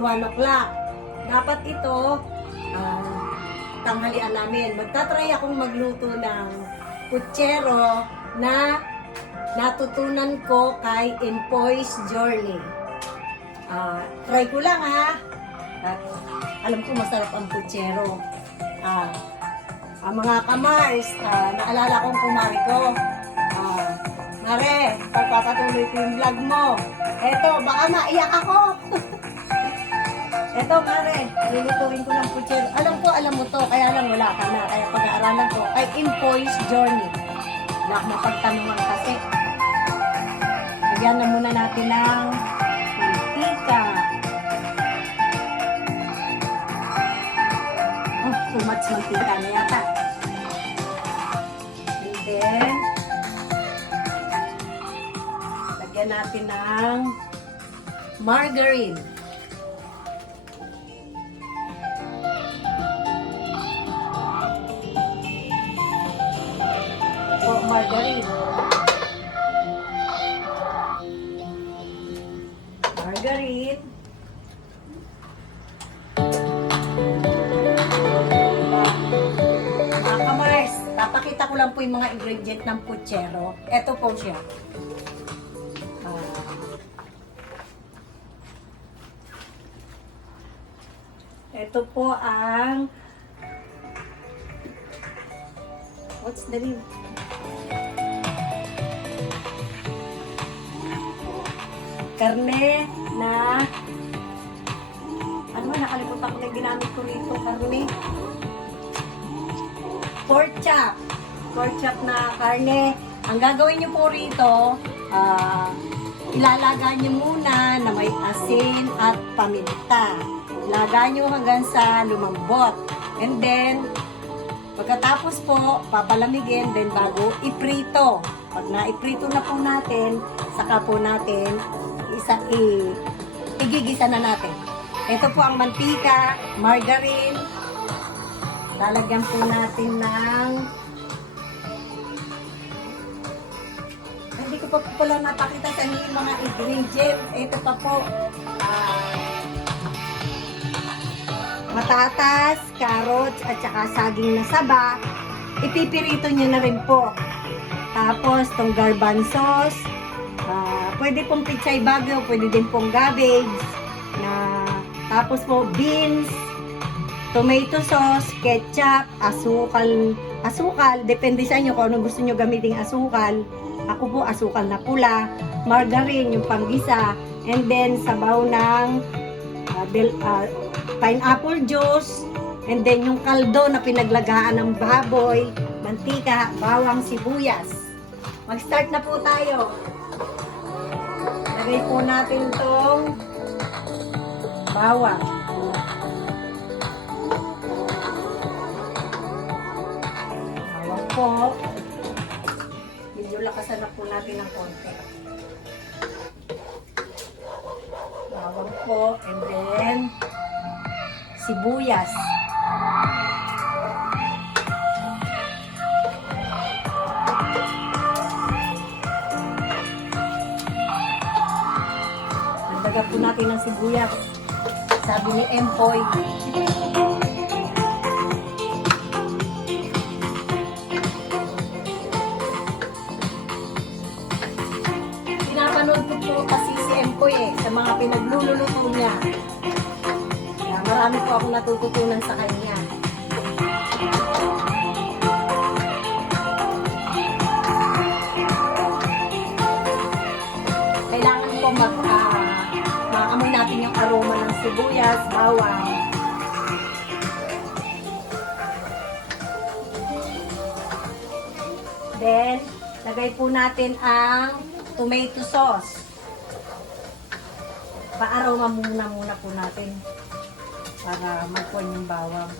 1 o'clock. Dapat ito, tanghalian namin. Magtatry akong magluto ng putsero na natutunan ko kay Empoy's Journey. Try ko lang ha. At alam ko masarap ang putsero. Mga kamars, naalala kong kumari ko. Mare, pagpapatuloy ko yung vlog mo. Eto, baka maiyak ako. Eto, Mare, lulutuin ko ng putsero. Alam mo to, kaya lang wala ka na. Kaya pag-aaralan ko, kay Empoy's Journey. Wala akong mapagtanungan kasi. Lagyan na muna natin ng mantika. Too much mantika na yata. And then, lagyan natin ng margarine. Margarine. Mga kamars, papakita ko lang po yung mga ingredient ng putsero. Ito po siya. Ito po ang what's the name? Karne na nakalimutan ko na yung ginamit ko rito. Karne pork chop na karne. Ang gagawin nyo po rito, ilalaga nyo muna na may asin at paminta. Ilaga nyo hanggang sa lumambot, and then pagkatapos po papalamigin, then bago iprito. Pag naiprito na po natin, saka po natin igigisa na natin. Ito po ang mantika, margarine. Lalagyan po natin ng hindi ko pa po pala napakita sa inyo yung mga ingredients. Ito pa po patatas, carrots, at saka saging na saba. Ipipirito nyo na rin po. Tapos itong garbanzos, pwede pong pichay bagyo, pwede din pong cabbage, tapos po beans, tomato sauce, ketchup, asukal, depende sa inyo kung ano gusto nyo gamitin asukal. Ako po asukal na pula, margarine yung panggisa, and then sabaw ng pineapple juice, and then yung kaldo na pinaglagaan ng baboy, mantika, bawang, sibuyas. Mag-start na po tayo. Lagay po natin itong bawang. Bawang po. Medyo lakasan na po natin ng konti. Bawang po, and then sibuyas. Dagdag po natin ng sibuyas. Sabi ni Empoy. Pinapanood ko po kasi si Empoy sa mga pinagluluto niya. Kaya marami po akong natututunan sa kanya. Kailangan po maamoy natin yung aroma ng sibuyas, bawang. Then, lagay po natin ang tomato sauce. Pa-aroma muna po natin para mag-form yung bawang.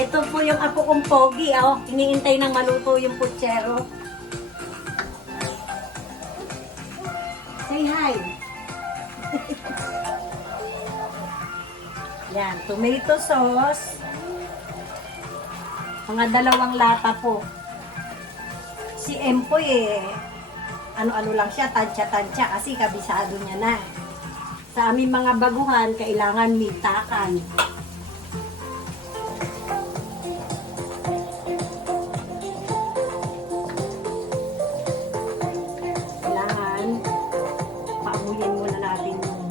Ito po yung apo kong pogi, iniintay ng maluto yung putsero. Say hi. Yan, tomato sauce. Mga 2 lata po. Si Empoy ano-ano lang siya, tansya-tansya kasi kabisado niya na. Sa aming mga baguhan, kailangan mitakan. Kailangan paamuyin muna natin yung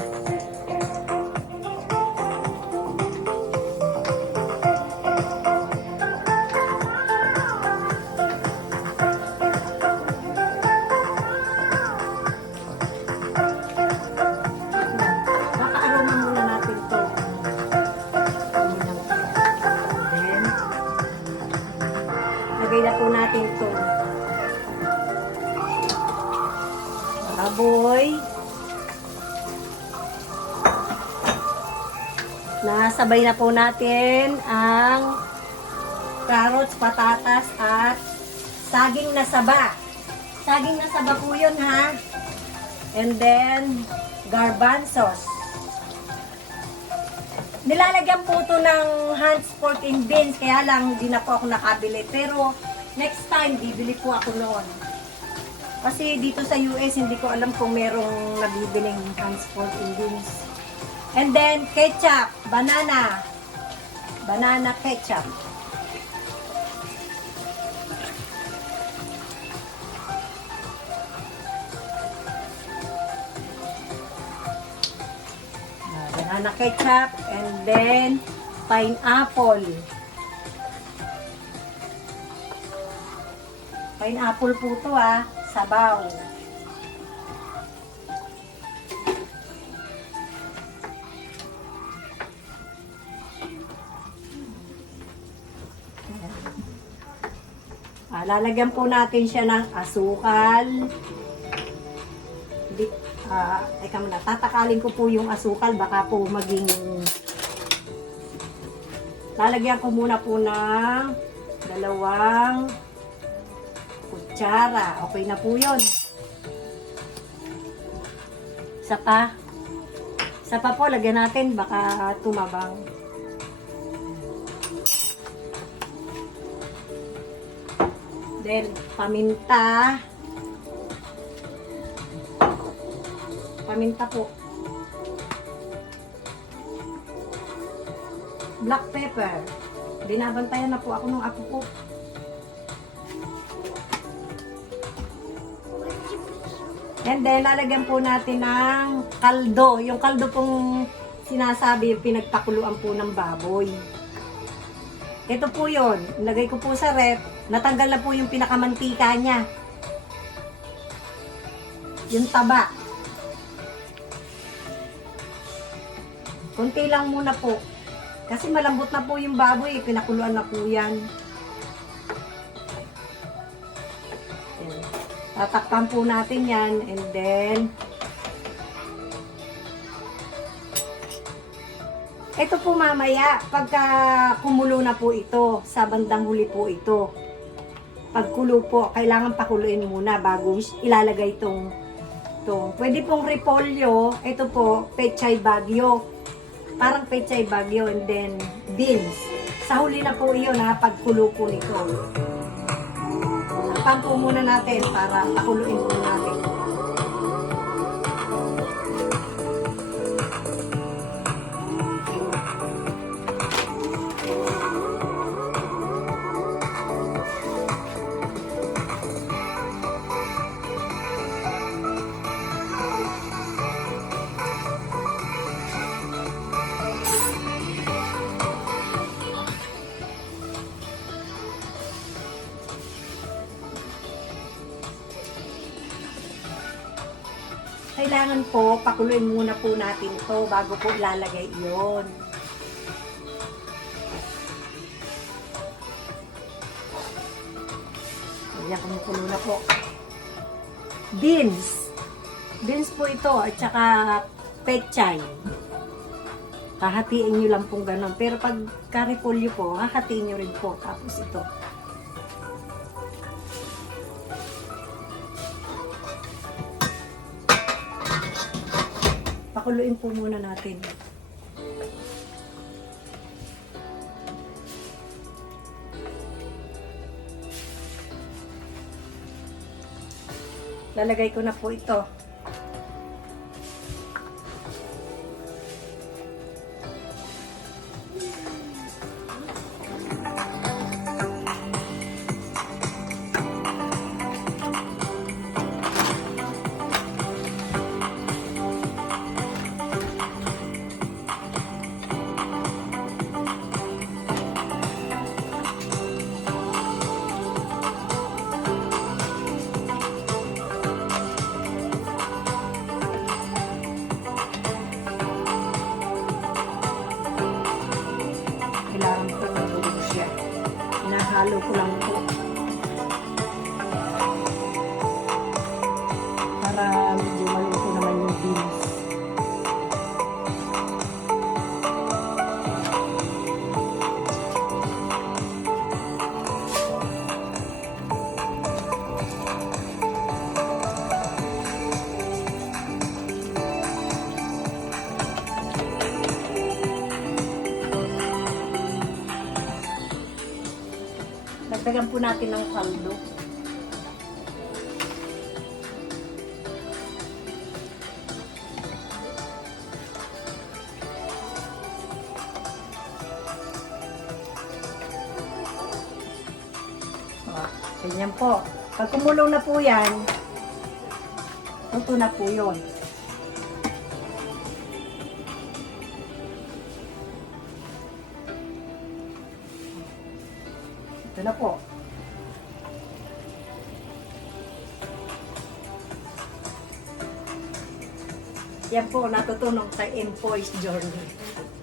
kaka-aroma muna natin to. Then, lagay na po natin to. Baboy. Nasabay na po natin ang carrots, patatas, at saging na saba. Saging na saba po yun, ha? And then, garbanzos. Nilalagyan po ito ng Hans pork and beans, kaya lang hindi na po ako nakabili. Pero, next time, bibili po ako noon. Kasi dito sa US, hindi ko alam kung merong nabibiling Hans pork and beans. And then, ketchup, banana. Banana ketchup. Banana ketchup, and then, pineapple. Pineapple po to, sabaw. Lalagyan po natin siya ng asukal. Teka muna, tatakalin ko po yung asukal, baka po maging... Lalagyan ko muna po ng 2 kutsara. Okay na po yun. Isa pa. Isa pa po, lagyan natin, baka tumabang. Then, paminta. Paminta po. Black pepper. Binabantayan na po ako ng apo ko. And then, lalagyan po natin ng kaldo. Yung kaldo pong sinasabi, pinagpakuluan po ng baboy. Ito po yun. Lagay ko po sa ref. Natanggal na po yung pinakamantika niya. Yung taba. Kunti lang muna po. Kasi malambot na po yung baboy. Pinakuluan na po yan. Ayan. Tatakpan po natin yan. And then, ito po mamaya, pagka kumulo na po ito, sa bandang huli po ito. Pagkulo po, kailangan pakuluin muna bago ilalagay itong pwede pong repolyo, ito po, pechay bagyo. Parang pechay bagyo, and then beans. Sa huli na po iyon, pagkulo po nito. Takpan po muna natin para pakuluin po natin. Kailangan po, pakuluin muna po natin to bago po ilalagay iyon. Ayan, kumukulo na po. Beans. Beans po ito, at saka pechay. Hahatiin nyo lang pong ganun. Pero pag karipolyo po, hahatiin nyo rin po. Tapos ito. Pakuluin po muna natin. lalagay ko na po ito. Kailangan po mabulo siya. Hinahalo ko lang po. Para medyo maluto naman yung beans. Dagdagan po natin ng kaldo. Ganyan po. Pag kumulo na po yan, luto na po yun. Ito na po. Yan po, natutunan kay Empoy's Journey.